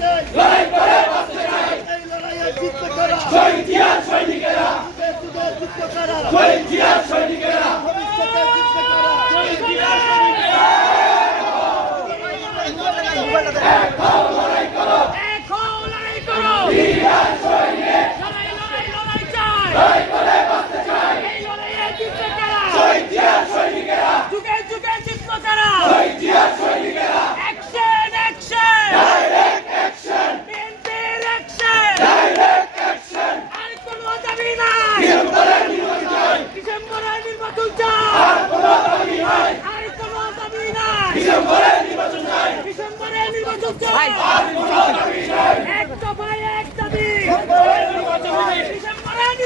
লড়াই করে বাঁচতে চাই এই লড়াইয়ে জিততে কারা শহীদ সৈনিকেরা সৈনিকেরা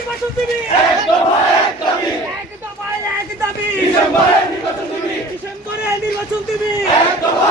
নির্বাচন তুমি। এক দফা এক দাবি এক দফা এক ডিসেম্বরে নির্বাচন তুমি। ডিসেম্বরে নির্বাচন তুমি। এক দফা